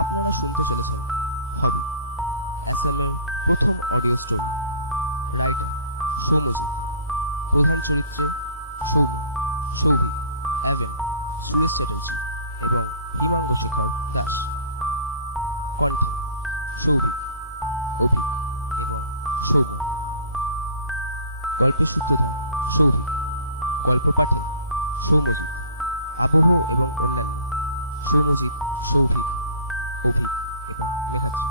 আপনারা শুনতে চলেছেন হবি অ্যাসামের প্রথম অডিও স্টোরি। রাইটার সৌম্যজিৎ, প্রধান চরিত্রে সৌম্য, সৌভিক, অ্যাভেন, সুরেশ চ্যাটার্জি এবং হিমাঙ্গ শেখর দাস। কণ্ঠে সৌভিক, অভিক এবং সৌম্য। গল্পের সূত্রধার সৌভিক, গল্প পাঠে সৌম্যজিৎ, আবহ এবং অন্যান্য সৌম্যজিৎ, সৌভিক, অভিক এবং মেঘাদ্রি।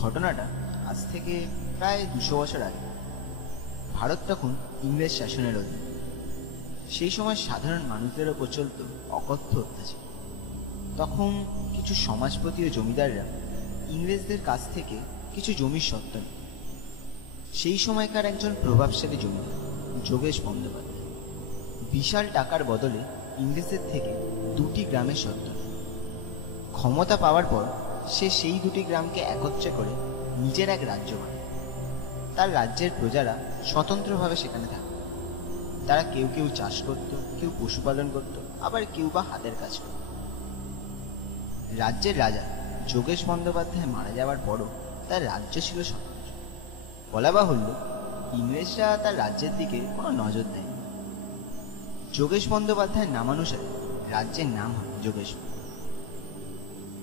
ঘটনাটা আজ থেকে প্রায় 200 বছর আগে। ভারত তখন ইংরেজ শাসনের অধীন। সেই সময় সাধারণ মানুষদের ওপর চলত অকথ্য অত্যাচার। তখন কিছু সমাজপতি ও জমিদাররা ইংরেজদের কাছ থেকে কিছু জমির স্বত্ব নিত। সেই সময়কার একজন প্রভাবশালী জমিদার যোগেশ বন্দ্যোপাধ্যায় বিশাল টাকার বদলে ইংরেজদের থেকে 2টি গ্রামের স্বত্ব নেয়। ক্ষমতা পাওয়ার পর সে সেই 2টি গ্রামকে একত্রে করে নিজের এক রাজ্য বানায়। তার রাজ্যের প্রজারা স্বতন্ত্রভাবে সেখানে থাকত। তারা কেউ কেউ চাষ করত, কেউ পশুপালন করত, আবার কেউ বা হাতের কাজ করত। রাজ্যের রাজা যোগেশ বন্দ্যোপাধ্যায় মারা যাওয়ার পরও তার রাজ্য ছিল স্বতন্ত্র। বলা বাহুল্য, ইংরেজরা তার রাজ্যের দিকে কোনো নজর দেয়নি। যোগেশ বন্দ্যোপাধ্যায়ের নামানুসারে রাজ্যের নাম হয় যোগেশপুর।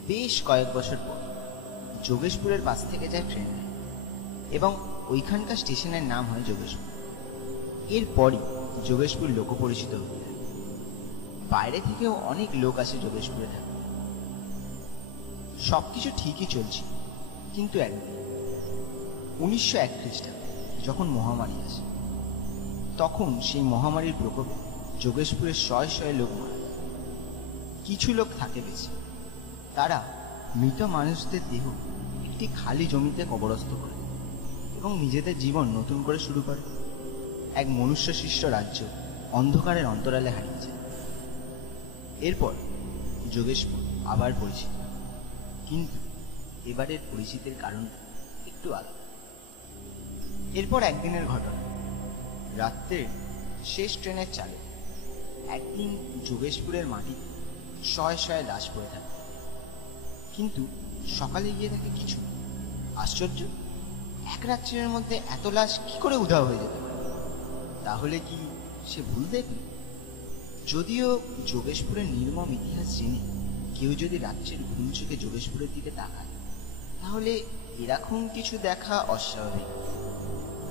বেশ কয়েক বছর পর যোগেশপুরের পাশ থেকে যায় ট্রেন লাইন এবং ওইখানকার স্টেশনের নাম হয় যোগেশপুর। এরপরই যোগেশপুর লোকপরিচিত হতে থাকে। বাইরে থেকেও অনেক লোক আসে যোগেশপুরে থাকে। সবকিছু ঠিকই চলছিল, কিন্তু একদিন 1901 খ্রিস্টাব্দে যখন মহামারী আসে, তখন সেই মহামারীর প্রকোপে যোগেশপুরের শয়ে শয়ে লোক মারা যায়। কিছু লোক থাকে বেঁচে। তারা মৃত মানুষদের দেহ একটি খালি জমিতে কবরস্থ করে দেয় এবং নিজেদের জীবন নতুন করে শুরু করে। এক মনুষ্য সৃষ্ট রাজ্য অন্ধকারের অন্তরালে হারিয়ে যায়। এরপর যোগেশপুর আবার পরিচিত, কিন্তু এবারের পরিচিতির কারণটা একটু আলাদা। এরপর একদিনের ঘটনা। রাত্রে শেষ ট্রেনের চালে একদিন যোগেশপুরের মাটিতে শয়ে শয়ে লাশ পড়ে থাকে। কিন্তু সকালে গিয়ে দেখে কিছু। আশ্চর্য, এক রাত্রির মধ্যে এত লাশ কি করে উধাও হয়ে যেতে পারে? তাহলে কি সে ভুল দেখল? যদিও যোগেশপুরের নির্মম ইতিহাস জেনে কেউ যদি রাত্রের ঘুম চোখে যোগেশপুরের দিকে তাকায়, তাহলে এরকম কিছু দেখা অস্বাভাবিক।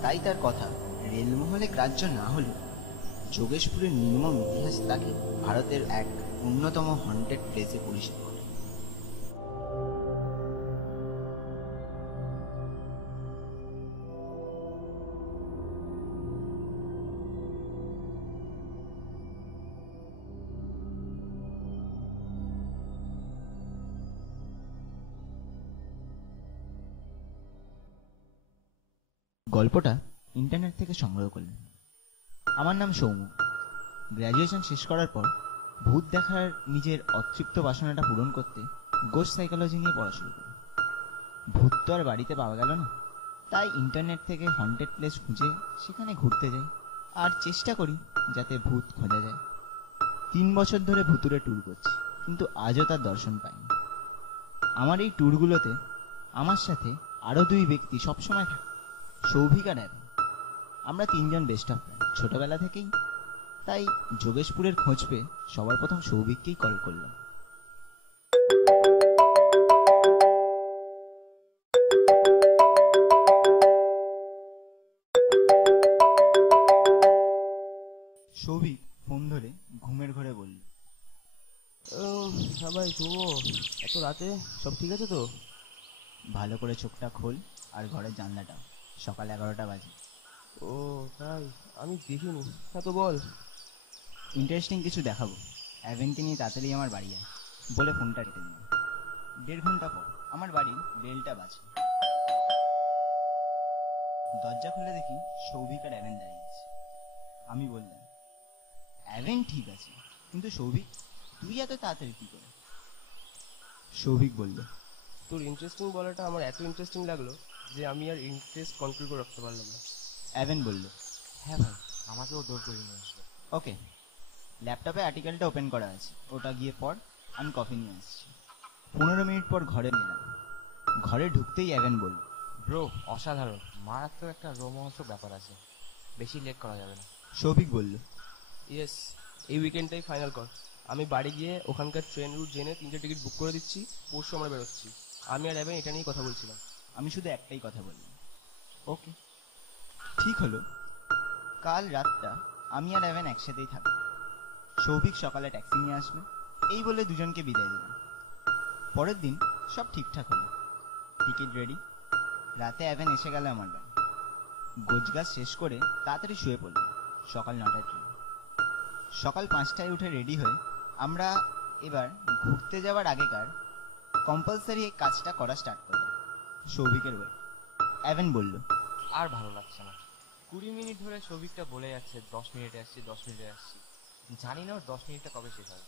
তাই তার কথা রেলমহলে গ্রাহ্য না হলেও যোগেশপুরের নির্মম ইতিহাস তাকে ভারতের এক অন্যতম হন্টেড প্লেসে পরিচিত করে। গল্পটা ইন্টারনেট থেকে সংগ্রহ করলেন। আমার নাম সৌম্য। গ্র্যাজুয়েশন শেষ করার পর ভূত দেখার নিজের অতৃপ্ত বাসনাটা পূরণ করতে গোস্ট সাইকোলজি নিয়ে পড়া শুরু করি। ভূত তো আর বাড়িতে পাওয়া গেল না, তাই ইন্টারনেট থেকে হন্টেড প্লেস খুঁজে সেখানে ঘুরতে যাই আর চেষ্টা করি যাতে ভূত খোঁজা যায়। 3 বছর ধরে ভুতুরে ট্যুর করছি, কিন্তু আজও তার দর্শন পাইনি। আমার এই ট্যুরগুলোতে আমার সাথে আরও 2 ব্যক্তি সবসময় থাকে, সৌভিক আর অ্যাভেন। আমরা 3 জন বেস্ট অফ ফ্রেন্ড ছোটবেলা থেকেই। তাই যোগেশপুরের খোঁজ পেয়ে সবার প্রথম সৌভিককেই কল করলাম। সৌভিক ফোন ধরে ঘুমের ঘরে বলল, হ্যাঁ ভাই শুভ, এত রাতে সব ঠিক আছে তো? ভালো করে চোখটা খোল আর ঘরের জানলাটা। সকাল 11টা বাজে। ও তাই? আমি দেখিনি। হ্যাঁ তো বল। ইন্টারেস্টিং কিছু দেখাবো। অ্যাভেনকে নিয়ে তাড়াতাড়ি আমার বাড়ি আয় বলে ফোনটা কেটে দিলাম। 1.5 ঘন্টা পর আমার বাড়ির বেলটা বাজে। দরজা খুলে দেখি সৌভিক আর অ্যাভেন দাঁড়িয়ে আছে। আমি বললাম, অ্যাভেন ঠিক আছে, কিন্তু সৌভিক তুই এত তাড়াতাড়ি কি করে? সৌভিক বলল, তোর ইন্টারেস্টিং বলাটা আমার এত ইন্টারেস্টিং লাগলো যে আমি আর ইন্টারেস্ট কন্ট্রোল করে রাখতে পারলাম না। অ্যাভেন বলল, হ্যাঁ ভাই, আমাকেও দৌড় করে নিয়ে আসবে। ওকে, ল্যাপটপে আর্টিকেলটা ওপেন করা আছে, ওটা গিয়ে পড়, আমি কফি নিয়ে আসছি। 15 মিনিট পর ঘরে এলাম। ঘরে ঢুকতেই অ্যাভেন বলল, ব্রো, অসাধারণ, মারাত্মক একটা রোমাঞ্চক ব্যাপার আছে, বেশি লেট করা যাবে না। সৌভিক বলল, ইয়েস, এই উইকেন্ডটাই ফাইনাল কর। আমি বাড়ি গিয়ে ওখানকার ট্রেন রুট জেনে 3টে টিকিট বুক করে দিচ্ছি, পরশু আমরা বেরোচ্ছি। আমি আর অ্যাভেন এটা নিয়েই কথা বলছিলাম। আমি শুধু একটাই কথা বললাম, ওকে। ঠিক হলো, কাল রাতটা আমি আর অ্যাভেন একসাথেই থাকবো। সৌভিক সকালে ট্যাক্সি নিয়ে আসবে, এই বলে দুজনকে বিদায় দিলাম। পরের দিন সব ঠিকঠাক হলো, টিকিট রেডি। রাতে অ্যাভেন এসে গেল আমার বাড়ি। গোছগাছ শেষ করে তাড়াতাড়ি শুয়ে পড়লাম। সকাল 9টায় ট্রেন। সকাল 5টায় উঠে রেডি হয়ে আমরা এবার ঘুরতে যাওয়ার আগেকার কম্পালসারি এই কাজটা করা স্টার্ট করলাম। সৌভিকের ওয়েট। অ্যাভেন বলল, আর ভালো লাগছে না। 20 মিনিট ধরে সৌভিকটা বলে যাচ্ছে 10 মিনিটে আসছি, 10 মিনিটে আসছি। জানি না ওর 10 মিনিটটা কবে শেষ হবে।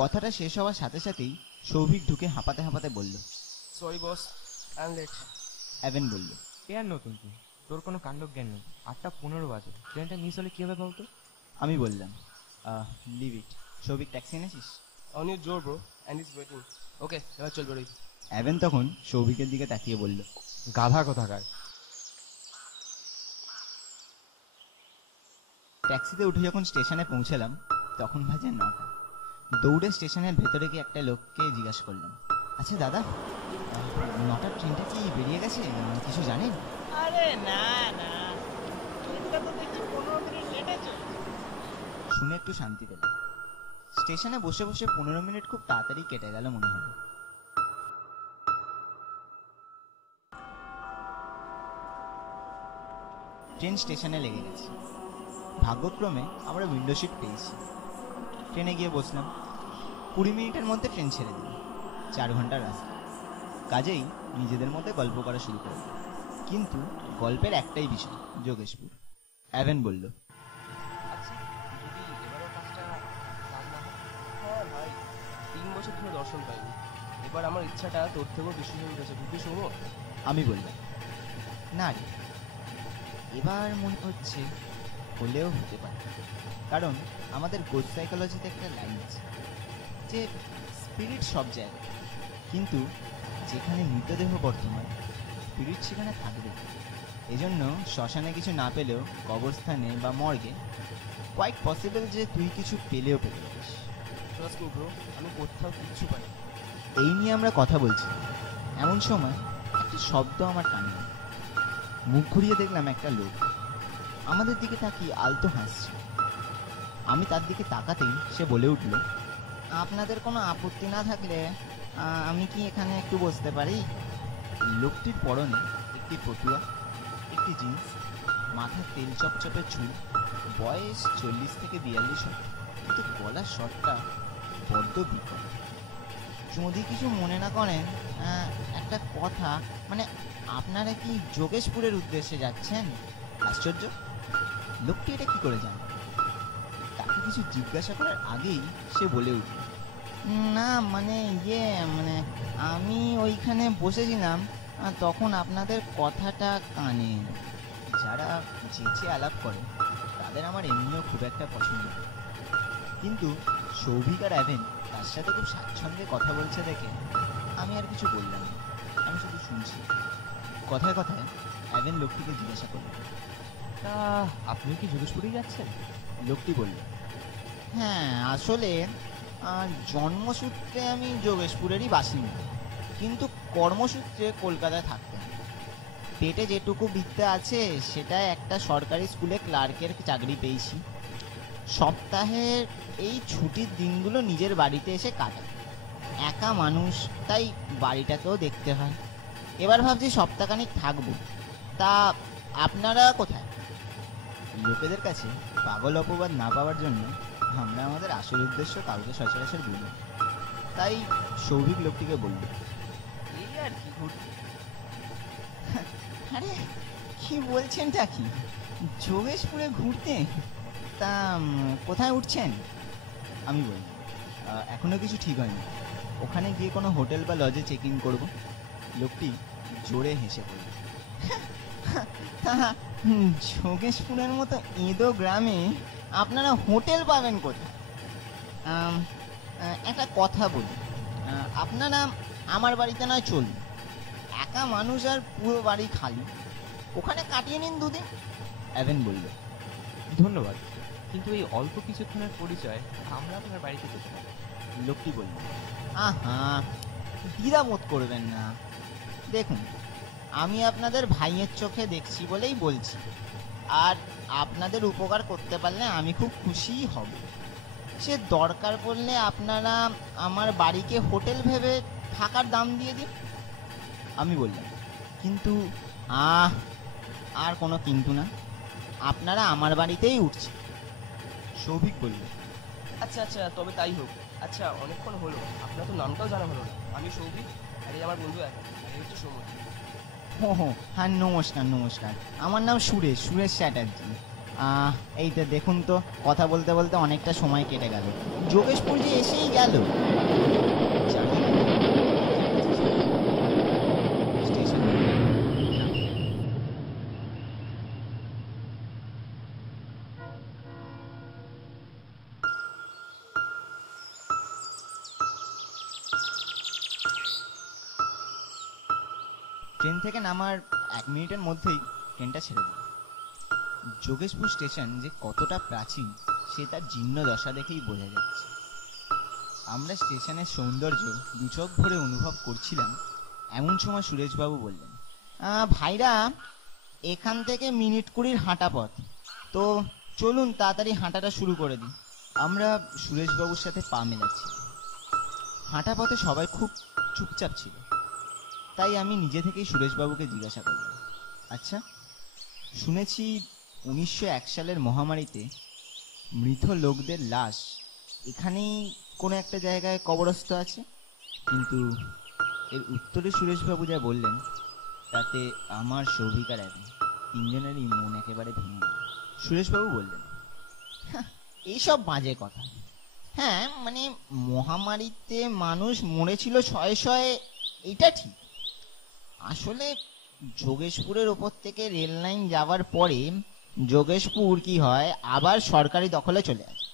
কথাটা শেষ হওয়ার সাথে সাথেই সৌভিক ঢুকে হাঁপাতে হাঁপাতে বলল, sorry boss, I am late. Evan বলল, এ আর নতুন কি, তোর কোনো কাণ্ডজ্ঞান নেই। 8টা 15 বাজে, ট্রেনটা মিস হলে কি হবে বলতো? আমি বললাম, লিভ ইট। সৌভিক ট্যাক্সি এনেছিস? অন ইউর জোর ব্রো, অ্যান্ড ইজ ওয়েটিং। ওকে, এবার চল বেরোই। অ্যাভেন তখন সৌভিকের দিকে তাকিয়ে বলল, গাধা কোথাকার। ট্যাক্সিতে উঠে যখন স্টেশনে পৌঁছালাম তখন বাজে 9টা। দৌড়ে স্টেশনের ভেতরে গিয়ে একটা লোককে জিজ্ঞাসা করলাম, আচ্ছা দাদা, 9টার ট্রেনটা কি বেরিয়ে গেছে, কিছু জানেন? আরে না না, ট্রেনটা তো দেখছি 15 মিনিট লেটে চলছে। শুনে একটু শান্তি পেলাম। স্টেশনে বসে বসে 15 মিনিট খুব তাড়াতাড়ি কেটে গেল মনে হলো। ট্রেন স্টেশনে লেগে গেছে। ভাগ্যক্রমে আমরা উইন্ডো সিট পেয়েছি। ট্রেনে গিয়ে বসলাম। 20 মিনিটের মধ্যে ট্রেন ছেড়ে দিল। 4 ঘন্টার রাস্তা। কাজেই নিজেদের মধ্যে গল্প করা শুরু করে দিল। কিন্তু গল্পের একটাই বিষয়, যোগেশপুর। অ্যাভেন বলল, আচ্ছা, যদি এবারও কাজটা কাজ না হয়? হ্যাঁ ভাই, 3 বছর ধরে দর্শন পাইনি। এবার আমার ইচ্ছাটা তোর থেকেও বেশি হয়ে উঠেছে, বুঝবি শোনো? আমি বললাম, না রে, এবার মনে হচ্ছে হলেও হতে পারে। কারণ আমাদের গোজ সাইকোলজিতে একটা লাইন আছে যে স্পিরিট সব জায়গায়, কিন্তু যেখানে মৃতদেহ বর্তমান, স্পিরিট সেখানে থাকবে। এজন্য শ্মশানে কিছু না পেলেও কবরস্থানে বা মর্গে কোয়াইট পসিবল যে তুই কিছু পেলেও পেতে পারিস। ট্রাস্ট মি ব্রো, আমি কোথাও কিচ্ছু পাই। এই নিয়ে আমরা কথা বলছি, এমন সময় একটা শব্দ আমার কানে এলো। মুখ ঘুরিয়ে দেখলাম একটা লোক আমাদের দিকে তাকিয়ে আলতো হাসছে। আমি তার দিকে তাকাতেই সে বলে উঠল, আপনাদের কোনো আপত্তি না থাকলে আমি কি এখানে একটু বসতে পারি? লোকটির পরনে একটি পটুয়া, একটি জিন্স, মাথায় তেল চপচপে চুল, বয়স 40 থেকে 42 হবে, কিন্তু গলার স্বরটা বড্ড বিকট। যদি কিছু মনে না করেন, একটা কথা, মানে আপনারা কি যোগেশপুরের উদ্দেশ্যে যাচ্ছেন? আশ্চর্য, লোকটি এটা কি করে জানল? তাকে কিছু জিজ্ঞাসা করার আগেই সে বলে উঠল, না মানে মানে আমি ওইখানে বসেছিলাম, তখন আপনাদের কথাটা কানে এলো। যারা যেচে আলাপ করে তাদের আমার এমনিও খুব একটা পছন্দ নেই, কিন্তু সৌভিক আর অ্যাভেন তার সাথে খুব স্বাচ্ছন্দ্যে কথা বলছে দেখে আমি আর কিছু বললাম না। আমি শুধু শুনছি। কথায় কথায় অ্যাভেন লোকটিকে জিজ্ঞাসা করল, তা আপনিও কি যোগেশপুরেই যাচ্ছেন? লোকটি বলল, হ্যাঁ, আসলে জন্মসূত্রে আমি যোগেশপুরেরই বাসিন্দা, কিন্তু কর্মসূত্রে কলকাতায় থাকতে হয়। পেটে যেটুকু বিদ্যা আছে সেটা একটা সরকারি স্কুলে ক্লার্কের চাকরি পেয়েছি। সপ্তাহের এই ছুটির দিনগুলো নিজের বাড়িতে এসে কাটাই। একা মানুষ, তাই বাড়িটাকেও দেখতে হয়। এবার ভাবছি সপ্তাহখানিক থাকবো। তা আপনারা কোথায়? লোকেদের কাছে পাগল অপবাদ না পাওয়ার জন্য আমরা আমাদের আসল উদ্দেশ্য কাউকে সচরাচর বলি। তাই সৌভিক লোকটিকে বলল, এই আর কি ঘুরতে। আরে কি বলছেনটা কি, যোগেশপুরে ঘুরতে? তা কোথায় উঠছেন? আমি বললাম, এখনো কিছু ঠিক হয়নি। ওখানে গিয়ে কোনো হোটেল বা লজে চেক ইন করবো। লোকটি জোরে হেসে পড়ল। তা যোগেশপুরের মতো এঁদো গ্রামে আপনারা হোটেল পাবেন কোথায়? একটা কথা বলি, আপনারা আমার বাড়িতে নয় চলুন। একা মানুষ আর পুরো বাড়ি খালি, ওখানে কাটিয়ে নিন দুদিন। অ্যাভেন বলল। ধন্যবাদ, কিন্তু এই অল্প কিছুক্ষণের পরিচয় আমরা আপনার বাড়িতে যেতে পারি। লোকটি বলল, আহা, দ্বিধা বোধ করবেন না। দেখুন, আমি আপনাদের ভাইয়ের চোখে দেখছি বলেই বলছি, আর আপনাদের উপকার করতে পারলে আমি খুব খুশিই হব। সে দরকার পড়লে আপনারা আমার বাড়িকে হোটেল ভেবে থাকার দাম দিয়ে দিন। আমি বললাম, কিন্তু আর কোনো কিন্তু না, আপনারা আমার বাড়িতেই উঠছে। সৌভিক বলল, আচ্ছা আচ্ছা, তবে তাই হোক। আচ্ছা, অনেকক্ষণ হলো, আপনার তো নামটাও জানা হলো না। আমি সৌভিক, আর এই আমার বন্ধু অ্যাভেন, আর এই হচ্ছে সৌমতি। হো, হ্যাঁ নমস্কার নমস্কার। আমার নাম সুরেশ চ্যাটার্জি। এই তো দেখুন তো, কথা বলতে বলতে অনেকটা সময় কেটে গেল। যোগেশপুর যে এসেই গেল। চারজন স্টেশন না। ট্রেন থেকে নামার 1 মিনিটের মধ্যেই ট্রেনটা ছেড়ে দিল। যোগেশপুর স্টেশন যে কতটা প্রাচীন সে তার জীর্ণ দশা দেখেই বোঝা যাচ্ছে। আমরা স্টেশনের সৌন্দর্য দুচোখ ভরে অনুভব করছিলাম। এমন সময় সুরেশবাবু বললেন, ভাইরা, এখান থেকে মিনিট 20 হাঁটা পথ, তো চলুন তাড়াতাড়ি হাঁটাটা শুরু করে দিই। আমরা সুরেশবাবুর সাথে পা মেলাচ্ছিলাম। হাঁটা পথে সবাই খুব চুপচাপ ছিল, তাই আমি নিজে থেকেই সুরেশবাবুকে জিজ্ঞাসা করলাম, আচ্ছা, শুনেছি 1901 সালের মহামারীতে মৃত লোকদের লাশ এখানেই কোনো একটা জায়গায় কবরস্থ আছে। কিন্তু এর উত্তরে সুরেশবাবু যা বললেন তাতে আমার, সৌভিক আর অ্যাভেন তিনজনেরই মন একেবারে ভেঙে গেল। সুরেশবাবু বললেন, এইসব বাজে কথা। হ্যাঁ, মানে মহামারীতে মানুষ মরেছিল শয়ে শয়ে, এটা ঠিক। আসলে যোগেশপুরের ওপর থেকে রেল লাইন যাওয়ার পরে যোগেশপুর কি হয়, আবার সরকারি দখলে চলে আসে।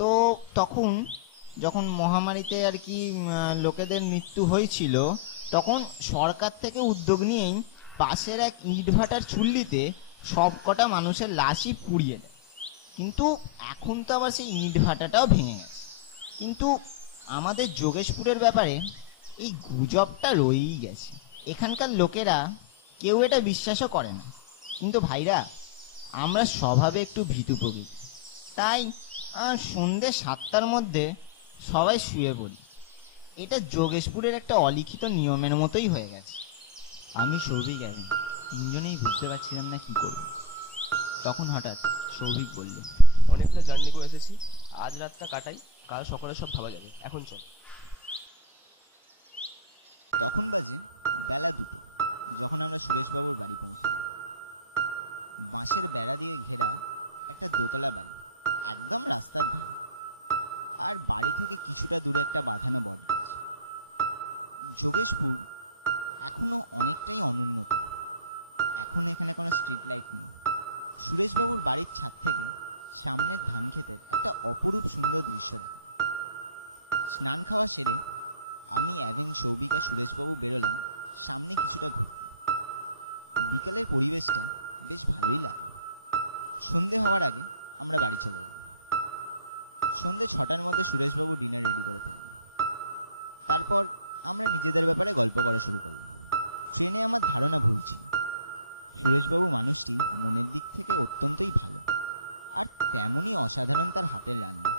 তো তখন যখন মহামারীতে আর কি লোকেদের মৃত্যু হয়েছিল, তখন সরকার থেকে উদ্যোগ নিয়েই পাশের এক ইটভাটার চুল্লিতে সব কটা মানুষের লাশই পুড়িয়ে দেয়। কিন্তু এখন তো আবার সেই ইটভাটাটাও ভেঙে গেছে। কিন্তু আমাদের যোগেশপুরের ব্যাপারে এই গুজবটা রয়েই গেছে। এখানকার লোকেরা কেউ এটা বিশ্বাসও করে না। কিন্তু ভাইরা, আমরা স্বভাবে একটু ভীতু প্রকৃতি, তাই সন্ধ্যে 7টার মধ্যে সবাই শুয়ে পড়ি। এটা যোগেশপুরের একটা অলিখিত নিয়মের মতোই হয়ে গেছে। আমি, সৌভিক, অ্যাভেন তিনজনেই বুঝতে পারছিলাম না কি করব। তখন হঠাৎ সৌভিক বলল, অনেকটা জার্নি করে এসেছি, আজ রাতটা কাটাই, কাল সকালে সব ভাবা যাবে, এখন চল। তখন বাজে বেলা 2টো যখন আমরা সুরেশবাবুর বাড়ি পৌঁছলাম। বাঁশের বেড়া দিয়ে ঘেরা একটা দোতলা বাড়ি, একদম রাস্তার ধারে, আর বাড়ি থেকে কিছুটা দূরে একটা বাঁধানো বট গাছ। যোগেশপুর এখনো অনেকটাই অনুন্নত, এখনো এখানে কোনো স্ট্রিট লাইট নেই। সুরেশবাবুর বাড়ির ছাদ থেকে সামনের ধান ক্ষেতের একটা অপরূপ সুন্দর দৃশ্য দেখা। স্নান খাওয়া সেরে আমি, অ্যাভেন, সৌভিক আর সুরেশবাবু বেরোলাম সামনে কিছুটা ঘুরতে। বিকালের পরিবেশটা বেশ ভালোই লাগলো। সন্ধে হওয়ার আগে আমরা বাড়ি চলে এলাম। সন্ধে 6টার মধ্যে সুরেশবাবু ডিনার রেডি করে ফেললেন। তারপর আমরা নিজেদের ব্যাপারে গল্প করা শুরু করলাম। ট্রেনে আমার ধারণা ভুল ছিল। সুরেশবাবু মানুষটি মনের দিক থেকে অত্যন্তই ভালো, আর তেমনই অসাধারণ তার হাতের রান্না।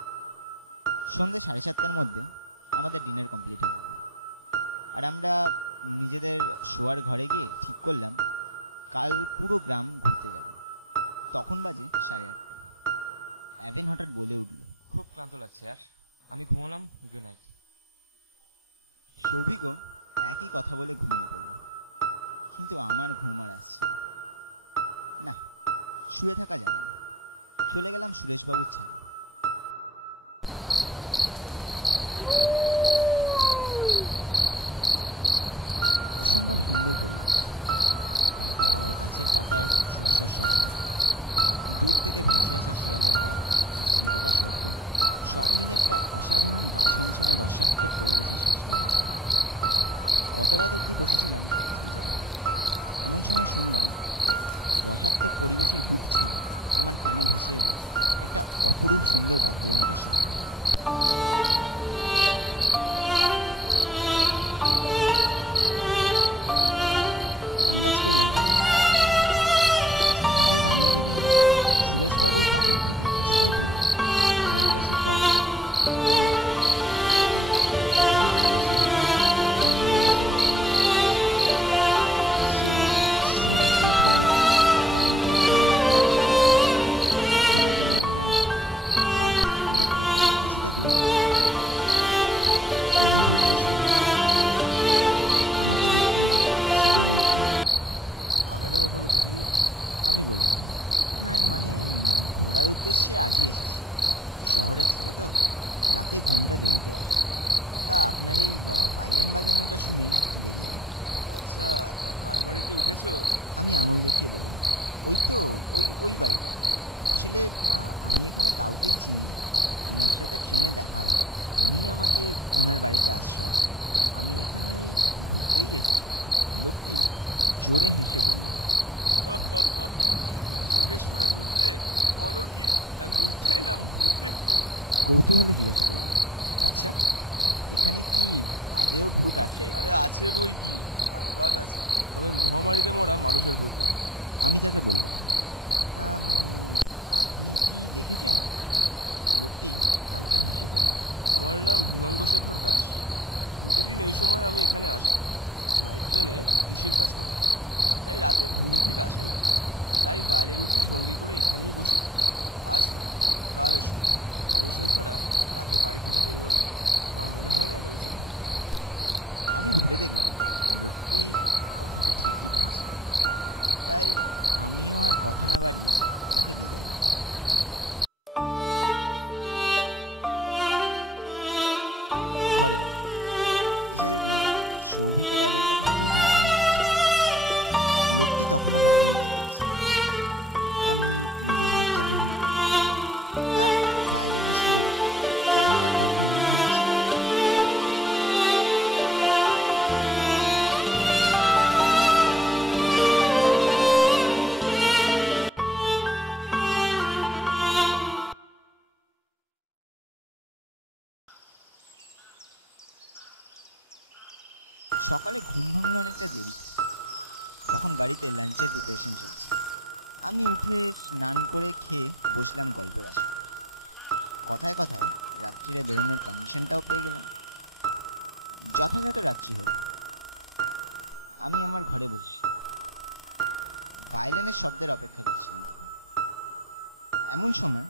সন্ধে 7:30টার মধ্যে আমাদের ডিনার কমপ্লিট হয়ে গেল, আর আমরা নিজেদের শোয়ার ঘরে গিয়ে ঠিক করলাম কাল পুরো গ্রাম ঘুরতে যাব। তখন বাজে 8:30। অ্যাভেন হঠাৎ বলে উঠল, খুব ক্লান্ত লাগছে আর আমি ঘুমলাম, গুড নাইট। সৌভিকও একই কথা বলে ঘুমিয়ে পড়ল। কিন্তু আমার ঘুম আর আসছে না, শুয়ে থাকা যাবে না। চলে গেলাম সুরেশবাবুর ছাদে। অসম্ভব সুন্দর পরিবেশ। হালকা হাওয়ায় গাছের পাতার শস্যর শব্দ, দূর থেকে ভেসে আসা শিয়ালের ডাক, ঝিঁকোকার শব্দ, সব মিলে একটা অসাধারণ গা ছমছমে রসাত্মক পরিবেশের সৃষ্টি হয়েছে। কত রাত অব্দি বসেছিলাম কি জানি। এমন সময় শুনলাম রসাত্মক পরিবেশের বুক ছিল আমার কানে ভেসে এলো একটা অপরূপ সুন্দর বাদ্যযন্ত্রের শব্দ। আন্দাজ করলাম ছাদে দাঁড়িয়ে দেখলাম সুরেশবাবুর বাড়ির থেকে কিছুটা দূরে জলগাছের তলে আগে তো কখনো দেখিনি। আমি বলি, হ্যাঁ মানে ঘোরার উদ্দেশ্যে আজই এসেছি। শহরের ছেলে তো, রাতে ঘুমটা দেরিতে আসে। তা আপনার এই ভায়োলিন বাজানোটা শুনে বেরিয়ে গেল। আচ্ছা, তা কার বাড়িতে উঠেছো? আমি আঙুল দেখিয়ে বললাম, ওই তো ওই বাড়িটা। আসলে আমি এখানে কাউকেই চিনি না। ওনার সাথে ট্রেনে দেখা হয়, উনি আমাকে ওনার বাড়িতে আশ্রয় দেন। আমি এখানে ঘুরতেই এসেছি। লোকটি জোরে হেসে বলল, যোগেশপুরে ঘুরতে? বলো কি, তা ঘুরতে না ভূত দেখতে? কৌতূহলে জিজ্ঞাসা করল, আচ্ছা এখানে কি আদেও ভূত আছে? আরে আছে বই কি, আশীর্বাদ আছে, তবে মহামারীতে মরা মানুষের ভূত নয়। আমি তাকে বললাম, মানে আপনি কি দেখেছেন? লোকটি হালকা হেসে বলল, আমার নাম হিমাঙ্গ শেখর দাস। প্রতিদিন এই সময় আমি এখানে আসি নাইট ট্রেনে কৃষির কাজ করি, তাই রাতে ঘুম ঠিক আসে না। তাই ভায়োলিনকে সঙ্গী করে এখানেই বসি। আজ কাল এসো, পারমিশন ছাড়া রাতে বাড়ি থেকে বেরোলো না। আমার মনে হয় না এটা উচিত। আমি ভেবে দেখলাম লোকটি কথাটা ঠিকই বলছে, তাই আমিও আর কথা না বাড়িয়ে তাকে বিদায় দিলাম। ঘরে এসে দেখলাম সৌভিকের অ্যাভেন তখন গভীর ঘুমে আছে। লোকটি তখনও ভায়োলিন বাজিয়েছে। আমি নিজের লজ্জা গ্রহণ করি। তার ভায়োলিনের সুরে জানি না কখন ঘুমেছে। সকালে ঘুম ভাঙলো অনেকটা দেরি। তখন বাড়িতে লাঞ্চের প্রিপারেশন চলছে। আমি উঠে স্নান করে খেয়ে বসলাম গল্পের আসে। কথায় কথায় রাত্রিরে বেরোনোর পারমিশনটাও পেয়ে গেলাম। যথাযথ রাত্রি হলো। আমি আমার ঘরে বসি, ভায়োলিনের শব্দের অপেক্ষা করছিলাম। তখন এমন সময়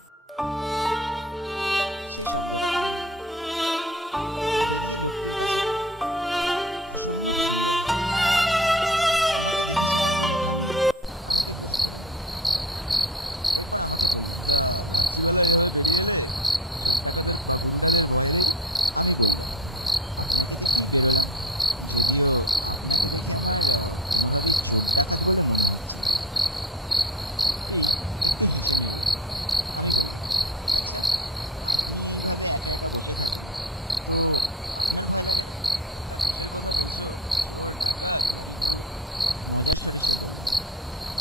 সেই শব্দটা বেরিয়ে লোকটির কাছে অসম্ভব সুন্দর। আমাকে দেখে সে বাজানো থামিয়ে আমাকে বসতে বলল। এরপর আমাকে বলল, তা রাত্রিবেলা এভাবে বেরিয়ে এলে চোর ডাকাতের বা গুন্ডাদের ভয় নেই? আমি বললাম, আপনাকে দেখেই বেরোলাম, যদিও আপনাকে দেখে আমার কোনোভাবেই চোর ডাকাত বলে মনে হচ্ছে। এই একটু হেসে নিল। আমি বললাম, আচ্ছা আপনি এইভাবে একা একা বসে থাকেন তো আপনার ভয় লাগে না? তা কিসের কথা বলছো? চোর ডাকাত নাকি ভূত? মজার স্বরে সে বলল।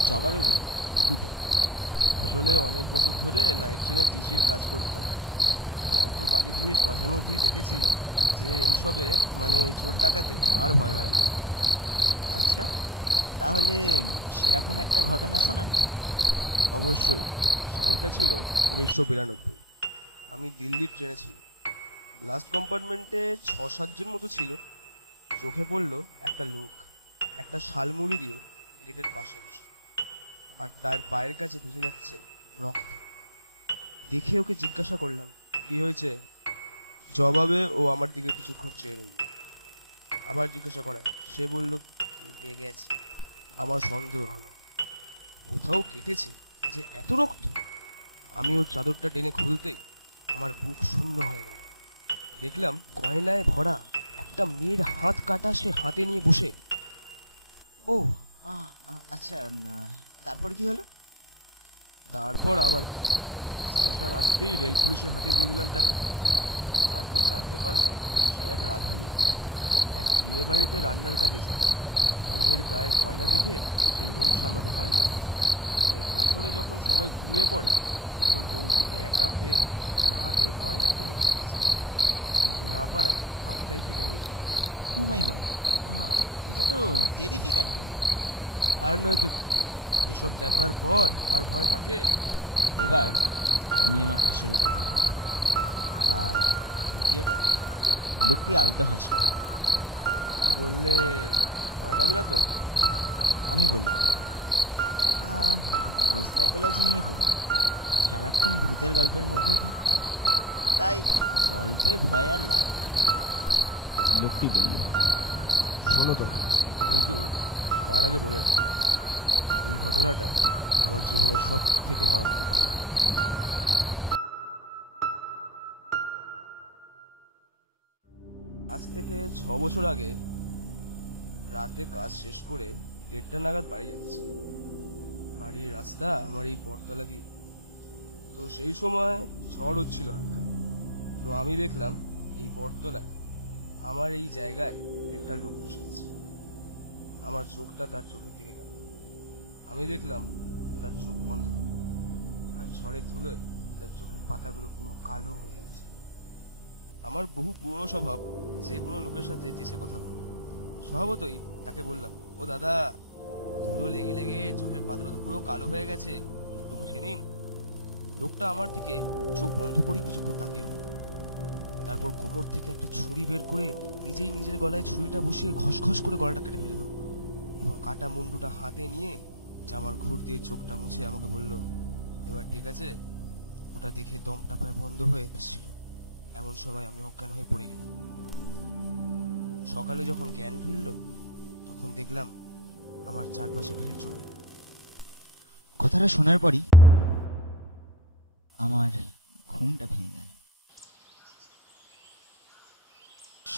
জবাবে বলল, দুটো। আসলে অনেক বছর ধরে নাইট ট্রেনে টিসির কাজ করতাম, তো এত বাজে জিনিস মাঝে মধ্যেই দেখেছি যে এইসবে মানে এই চোর ডাকাতে আর ভয় হয় না। আচ্ছা তাহলে সেরকম একটা ঘটনা শোনান। অবশ্যই। সালটা ছিল 1992। আমি দিল্লির ট্রেনে ছিল। লাস্ট কম্পার্টমেন্টে 6-7 জন মতো ছিল। চোখে পড়লো একটা লোক একটা শালমুড়ি দিয়ে গেটের পাশে বসে, আর তার পায়ের কাছে ভেসে যাচ্ছে রক্ত। দেখে ওকে জিজ্ঞাসা করলাম, কি হয়েছে? জবাবে ও আমার দিকে কিছুক্ষণ চেয়ে রইল। আবার জিজ্ঞাসা করায় সে বলল, লেগে গেছে। আমার সন্দেহ হলো কোথাও কেটেছে, যে এত রক্ত। আমি ওর চাদরটা টেনে খুলতেই আমার বুক শূন্য হয়ে গেল। দেখলাম গয়নায় ভরা একটা মেয়ের হাত কাটা সে হাতে নিয়ে বসে। ও আচ্ছা, তারপর কি হলো? তারপর আবার স্টেশন আসতেই রেল পুলিশের হাতে দিয়ে দিলাম তাকে। তারপর জানতে পারলাম সে এক রাঁধুনি, এক বিয়ে বাড়িতে রান্নার কাজে যায়। বউয়ের গায়ে গয়না দেখে সে লোক সামলাতে পারেনি, তাই আসরে যখন সবাই ঘুমিয়ে পড়ে তখন বউটিকে একা হয়ে তার হাতের গয়না কিনে ফেলেছে। কিন্তু না পারায় হাতটাই কেটে নিয়েছে। ও মাই গড, এটা তো টেরিফিক একটা। আর নয়তো এসব দেখার পর আর ভয় থাকে? এবার আমি আমার আসল কথা। আর কি ওটা? লোকটি আলতো হাসল। বললে ভয় পাবে না তো? আমি বললাম, গোস্ট সাইকোলজি নিয়ে পড়ি, সারাক্ষণ ভূতের গল্পের মধ্যেই থাকি, তাই গল্পে ভয় আর লাগে না। লোকটি বলল, শোনো তো, কিন্তু তার আগে বলে রাখি, এই ঘটনাটা আমার জীবনের সব থেকে মারাত্মক। আজ থেকে 6 বছর আগে রাতে কাজ শেষ করে 1:30 নাগাদ বাড়ি যাচ্ছি। বাড়ির রাস্তা আমার এই বটতলা দিয়ে। তো সেই সময় ঝড় হচ্ছিল হালকা। তো আমি দেখলাম এই বটতলায় আমার এই জায়গায় একটা লোক বসে আছে। আমার চোখটা তার চোখের দিকে গেল। আমি দেখলাম তার চোখ বন্ধ, আর ঝড়ের ধুলোয় তার চোখের পাতাগুলো পুরো কালো হয়ে আছে। আমার বহু পুরনো স্বভাব যে কোনো লোকের সাথে দেশে কথা বলে। স্বভাবতই তাকে বললাম, ও দাদা, ধুলো লেগে লেগে চোখের পাতাটা তো পুরো কালো হয়ে গেছে, একটু মুছে নিন। লোকটা আমার দিকে চোখ বন্ধ করে কিছুক্ষণ তাকিয়ে রইল। তারপর কোমর থেকে একটা ছুরি বের করে নিজেই নিজের গলায় ছুরিটা বসিয়ে ঘসঘস করে গলাটা কেটে ফেললো, এবং কাটা মুন্ডুটা হাতে নিয়ে জামার ঘুর দিয়ে চোখটা মুছে আমাকে বলল, এবার ঠিক আছে? ওটা দেখে দমটা প্রায় বন্ধ হয়ে আসছিল। এমন সময় আমি অজ্ঞান হয়ে পড়ে গেলাম। সকালে যখন জ্ঞান ফিরল তখন দেখলাম আমার চারপাশে ভিড় জমে। কথাটা শোনার পরই আমার ঘুমটা ভেঙে গেল।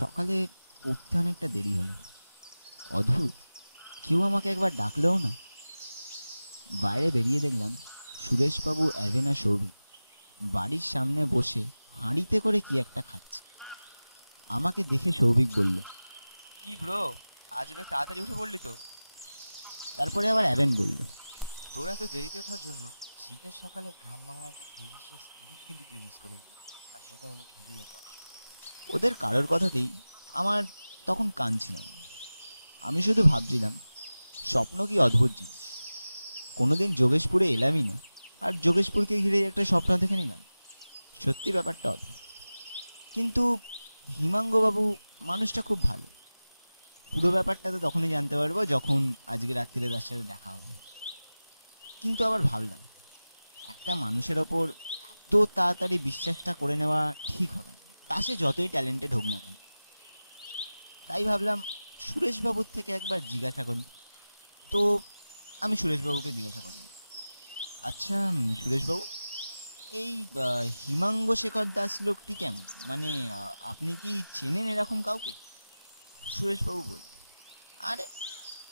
সকালে উঠতে অনেকটা দেরি হলো। অদ্ভুত, কেউ আমাকে একবার ডাকলেও না। বাইরে বেরিয়ে দেখলাম সুরেশবাবু, অ্যাভেন আর সৌভিক বাড়ির সামনে বসে হাঁড়িতে করে কি একটা খাচ্ছে। আমাকে দেখে সৌভিক বলল, কি ব্রো, আজ অনেক তাড়াতাড়ি উঠে পড়লি তো? তারপরে আবার অ্যাভেন বলল, তোর এত দেরিতে ওঠার জন্য শীতের সকালে গ্রাম বাংলার একটা ডিলিশিয়াস জিনিস কিন্তু তুই মিস করে গেলি, আর সেটা হলো খেজুরের রস। ওদের কারোর কথাতেই আমার তখন কান ছিল না। আমি শুধু ভাবছিলাম স্বপ্ন কি অদ্ভুত জিনিস। কোনোদিন যোগেশপুরে এলামই না, আর যোগেশপুরকে ঘিরে একটা স্বপ্ন দেখে নিলাম। সত্যি ব্যাপারটা অদ্ভুত। কিন্তু হিমাঙ্গবাবু মানুষটা খুব ভালো। পুরো ব্যাপারটা তো তখনই জানতে পারবো যখন আজকে রাত্রিরে তার সাথে দেখা হবে। কিন্তু আবার ভাবলাম, একটা মানুষের ওপর এত তাড়াতাড়ি বিশ্বাসটা করে নেওয়া ঠিক হবে না, তা সে যতই ট্যালেন্টেড হোক না কেন। তাই ভাবলাম সুরেশবাবুর থেকে একবার জিজ্ঞাসা করি। তো আমি সুরেশবাবুকে জিজ্ঞাসা করলাম, আচ্ছা সুরেশবাবু, এই হিমাঙ্গ শেখর দাস লোকটি কেমন? মানে আপনি কি চেনেন এরকম কাউকে? সুরেশবাবু বলল, আরে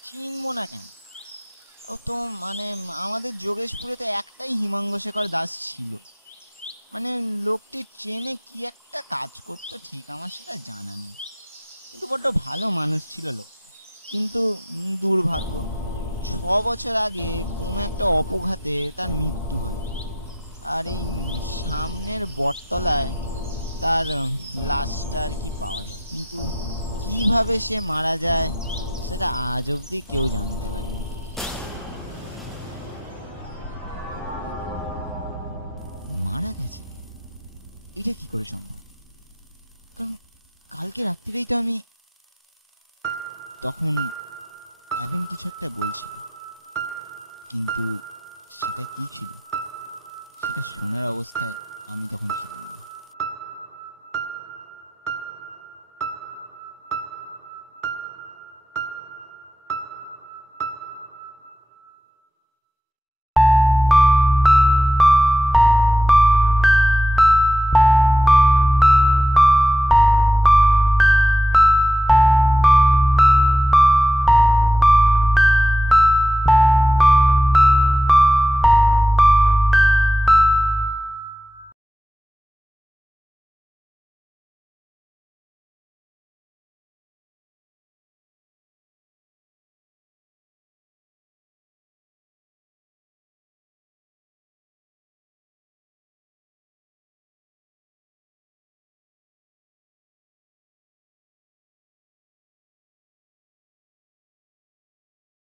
চিনবো না কেন, ও তো মানে আমাদের যোগেশপুরে তো একটাই হিমাঙ্গ শেখর দাস ছিল। মানে লোকটি ট্রেনে কি একটা কাজ করতো, ঠিক আমার সেটা জানা নেই, কিন্তু বড্ড ভালো মানুষ ছিল লোক। কিন্তু দুর্ভাগ্য, 6 বছর আগে কোনো একটা অপঘাতে তার মৃত্যু হয়। আর এই সামনের বটতলায় তার লাশটা আর কি পাওয়া যায়, কিন্তু কিভাবে সে মারা যায় সেটা আজ অবধি কেউ জানতে পারেনি। মারা গেছে, এটা কি করে সম্ভব? কারণ কালকে রাত্রিরেই তো আমি... তখন অ্যাভেন কিছু একটা বলছিল, কিন্তু সেটা কি ছিল সেটা শোনার অবস্থায় আমি তখন ছিলাম না।